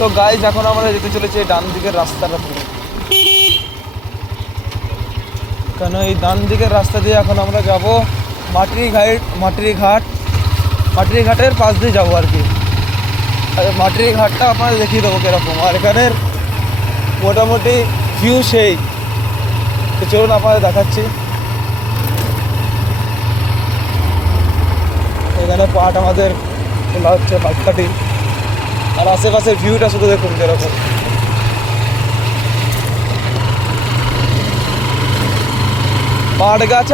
তো গাইজ এখন আমরা যেতে চলেছি ডান দিকের রাস্তাটা ধরে, কেন এই ডান দিকের রাস্তা দিয়ে এখন আমরা যাব মাটির ঘাটের পাশ দিয়ে যাবো আর কি। আর মাটির ঘাটটা আপনাদের দেখিয়ে দেবো কীরকম, আর এখানের মোটামুটি ভিউ সেই। তো চলুন আপনাদের দেখাচ্ছি। এখানে পাট আমাদের খোলা হচ্ছে, পাটকাঠি, আর আশেপাশের ভিউটা শুধু দেখুন কীরকম। পাট গাছ